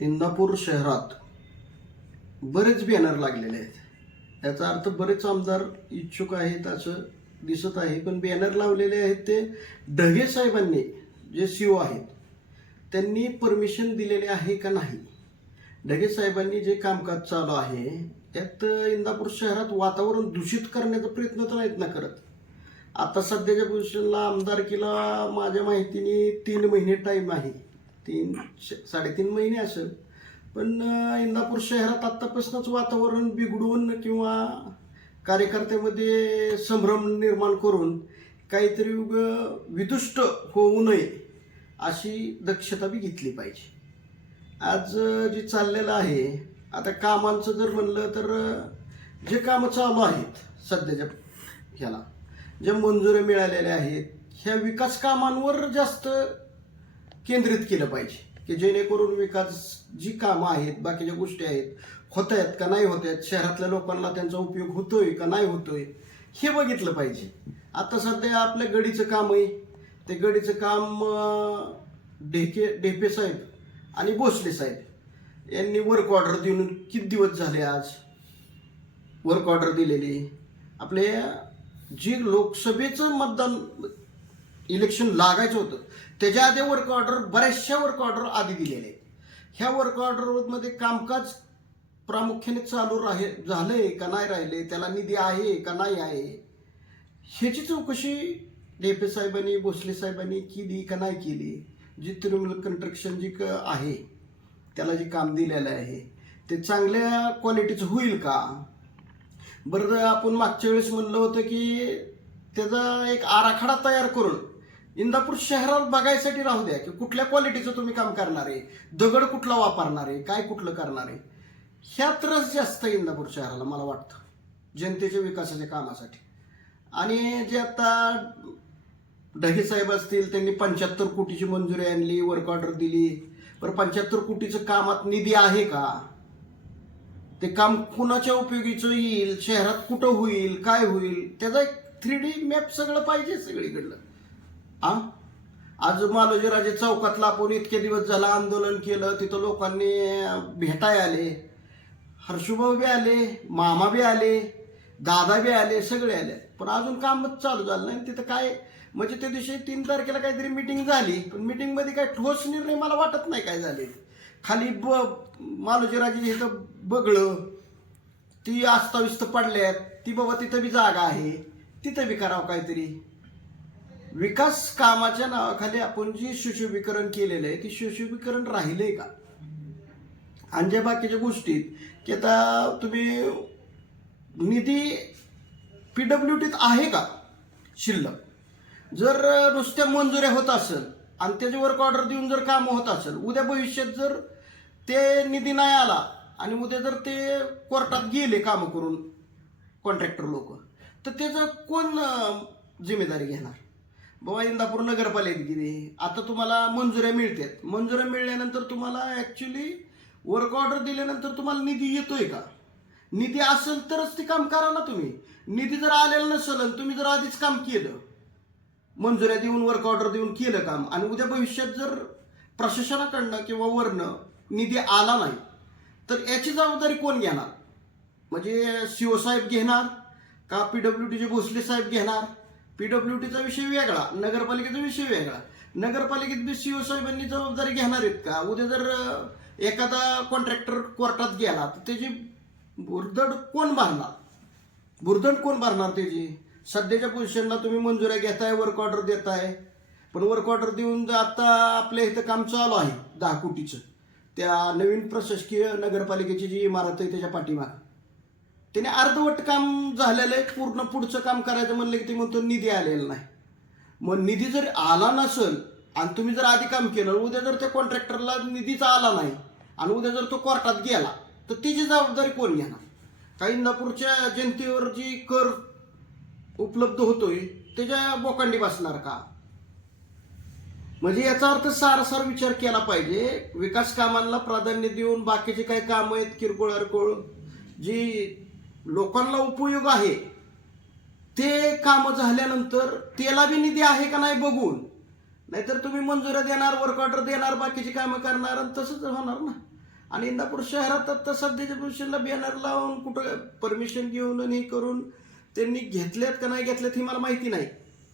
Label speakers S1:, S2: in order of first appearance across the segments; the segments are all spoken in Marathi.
S1: इंदापूर शहरात बरेच बॅनर लागलेले आहेत. याचा अर्थ बरेच आमदार इच्छुक आहेत असं दिसत आहे पण बॅनर लावलेले आहेत ते ढगे साहेबांनी जे सी ओ आहेत. त्यांनी परमिशन दिलेले आहे का नाही? ढगे साहेबांनी जे कामकाज चालू आहे त्यात इंदापूर शहरात वातावरण दूषित करण्याचा प्रयत्न तर नाहीत ना करत. आता सध्याच्या पोझिशनला आमदारकीला माझ्या माहितीने तीन महिने टाईम आहे. तीन श- साडेतीन महिने असेल. पण इंदापूर शहरात आत्तापासूनच वातावरण बिघडून किंवा कार्यकर्त्यामध्ये संभ्रम निर्माण करून काहीतरी उग विदुष्ट होऊ नये अशी दक्षता बी घेतली पाहिजे. आज जे चाललेलं आहे आता कामांचं जर म्हणलं तर जे कामं चालू आहेत सध्याच्या ह्याला ज्या मंजुऱ्या मिळालेल्या आहेत ह्या विकास कामांवर जास्त केंद्रित केलं पाहिजे की जेणेकरून विकास जी कामं आहेत बाकीच्या गोष्टी आहेत होत आहेत का नाही होत आहेत शहरातल्या लोकांना त्यांचा उपयोग होतोय का नाही होतोय हे बघितलं पाहिजे. आता सध्या आपल्या गडीचं काम आहे ते गडीचं काम ढेके ढेपे साहेब आणि भोसले साहेब यांनी वर्क ऑर्डर देऊन किती दिवस झाले आज? वर्क ऑर्डर दिलेली. आपले जी लोकसभेचं मतदान इलेक्शन लागायचं होतं. त्याच्या आधी वर्क ऑर्डर बऱ्याचशा वर्क ऑर्डर आधी दिलेले आहेत. ह्या वर्क ऑर्डरमध्ये कामकाज प्रामुख्याने चालू राहे झालंय का नाही राहिले त्याला निधी आहे का नाही आहे ह्याची चौकशी डेपे साहेबांनी भोसले साहेबांनी केली का नाही केली जी तृणमूल कंस्ट्रक्शन जी क- आहे त्याला जे काम दिलेलं आहे ते चांगल्या क्वालिटीचं होईल का? बरं आपण मागच्या वेळेस म्हणलं होतं की त्याचा एक आराखडा तयार करून इंदापूर शहरात बघायसाठी राहू द्या की कुठल्या क्वालिटीचं तुम्ही काम करणार आहे? दगड कुठला वापरणार आहे? काय कुठलं करणार आहे? ह्यात रस जास्त आहे इंदापूर शहराला मला वाटतं. जनतेच्या विकासाच्या कामासाठी. आणि जे आता दही साहेब असतील त्यांनी पंच्याहत्तर कोटीची मंजुरी आणली वर्क ऑर्डर दिली. पर पंच्याहत्तर कोटीचं कामात निधी आहे का? ते काम कुणाच्या उपयोगीचं येईल? शहरात कुठं होईल? काय होईल? त्याचा एक थ्री डी मॅप सगळं पाहिजे सगळीकडलं. आ आज मालोजीराजे चौकातला आपण इतके दिवस झालं आंदोलन केलं तिथं लोकांनी भेटाय आले हर्षुभाऊ बी आले मामा बी आले दादा बी आले सगळे आले. पण अजून कामच चालू झालं नाही. तिथं काय म्हणजे त्या दिवशी तीन तारखेला काहीतरी मिटिंग झाली. पण मिटिंगमध्ये काय ठोस निर्णय मला वाटत नाही काय झाले. खाली ब मालोजीराजे इथं बगळं ती आस्ताविस्त पडल्यात. ती बाबा तिथं बी जागा आहे. तिथं बी करावं काहीतरी. विकास कामाच्या नावाखाली आपण जी सुशोभीकरण केलेलं आहे ती सुशोभीकरण राहिलंय का? आणि ज्या बाकीच्या गोष्टीत की आता तुम्ही निधी पी डब्ल्यू टीत आहे का? शिल्लक. जर नुसत्या मंजुऱ्या होत असेल आणि त्याचे वर्क ऑर्डर देऊन जर कामं होत असेल उद्या भविष्यात जर ते निधी नाही आला आणि उद्या जर ते कोर्टात गेले कामं करून कॉन्ट्रॅक्टर लोक तर त्याचं कोण जिम्मेदारी घेणार? बाबा इंदापूर नगरपालिकेत गेले. आता तुम्हाला मंजुऱ्या मिळतात. मंजुऱ्या मिळाल्यानंतर तुम्हाला ॲक्च्युली वर्क ऑर्डर दिल्यानंतर तुम्हाला निधी येतोय का? निधी असेल तरच ते काम करा ना तुम्ही. निधी जर आलेला नसेल आणि तुम्ही जर आधीच काम केलं मंजुऱ्या देऊन वर्क ऑर्डर देऊन केलं काम आणि उद्या भविष्यात जर प्रशासनाकडनं किंवा वरनं निधी आला नाही तर याची जबाबदारी कोण घेणार? म्हणजे सीओ साहेब घेणार का पी डब्ल्यू टीचे भोसले साहेब घेणार? पी डब्ल्यू टीचा विषय वेगळा नगरपालिकेचा विषय वेगळा. नगरपालिकेत बी सीओ साहेबांनी जबाबदारी घेणार आहेत का? उद्या जर एखादा कॉन्ट्रॅक्टर कोर्टात गेला तर त्याची भुरदड कोण भरणार? भुरदड कोण भरणार त्याची? सध्याच्या पोझिशनला तुम्ही मंजुऱ्या घेताय वर्क ऑर्डर देताय. पण वर्क ऑर्डर देऊन जर आता आपल्या इथं काम चालू आहे दहा कोटीचं. त्या नवीन प्रशासकीय नगरपालिकेची जी इमारत आहे त्याच्या पाठीमाग. त्याने अर्धवट काम झालेलं आहे पूर्ण पुढचं काम करायचं म्हणलं की ते म्हणतो निधी आलेला नाही. मग निधी जर आला नसेल आणि तुम्ही जर आधी काम केलं उद्या जर त्या कॉन्ट्रॅक्टरला निधीचा आला नाही आणि उद्या जर तो कोर्टात गेला तर त्याची जबाबदारी कोण घेणार? काही इंदापूरच्या जनतेवर जी कर उपलब्ध होतोय त्याच्या बोकांडी बसणार का? म्हणजे याचा अर्थ सारसार विचार केला पाहिजे. विकास कामांना प्राधान्य देऊन बाकीचे काही कामं आहेत किरकोळ अरकोळ जी लोकांना उपयोग आहे. ते कामं झाल्यानंतर त्याला बी निधी आहे का नाही बघून. नाहीतर तुम्ही मंजुऱ्या देणार वर्क ऑर्डर देणार बाकीची कामं करणार आणि तसंच होणार ना. आणि इंदापूर शहरात आता सध्याच्या पोझिशनला बॅनर लावून कुठं परमिशन घेऊन आणि हे करून त्यांनी घेतल्यात का नाही घेतल्यात हे मला माहिती नाही.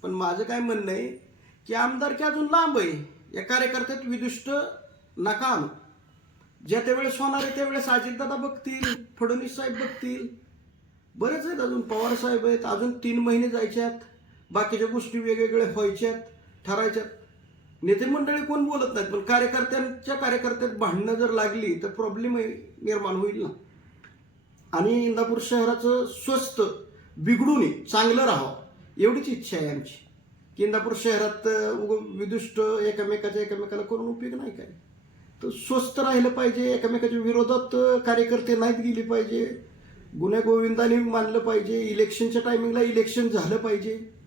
S1: पण माझं काय म्हणणं आहे की आमदार की अजून लांब आहे. या कार्यकर्त्यात विदुष्ट नकाम ज्या त्यावेळेस होणार आहे त्यावेळेस अजितदादा बघतील फडणवीस साहेब बघतील. बरेच आहेत अजून. पवार साहेब आहेत. अजून तीन महिने जायच्यात. बाकीच्या गोष्टी वेगवेगळ्या व्हायच्यात ठरायच्यात. नेते मंडळी कोण बोलत नाहीत पण कार्यकर्त्यांच्या कार्यकर्त्यात भांडणं जर लागली तर प्रॉब्लेम निर्माण होईल ना. आणि इंदापूर शहराचं स्वस्त बिघडू नये चांगलं राहावं एवढीच इच्छा आहे आमची. की इंदापूर शहरात उग विदुष्ट एकामेकाच्या एकामेकाला करून उपयोग नाही काय. तर स्वस्त राहिलं पाहिजे एकामेकाच्या विरोधात कार्यकर्ते नाहीत गेले पाहिजे. गुन्ह्या गोविंदाने मानलं पाहिजे. इलेक्शनच्या टायमिंगला इलेक्शन झालं पाहिजे.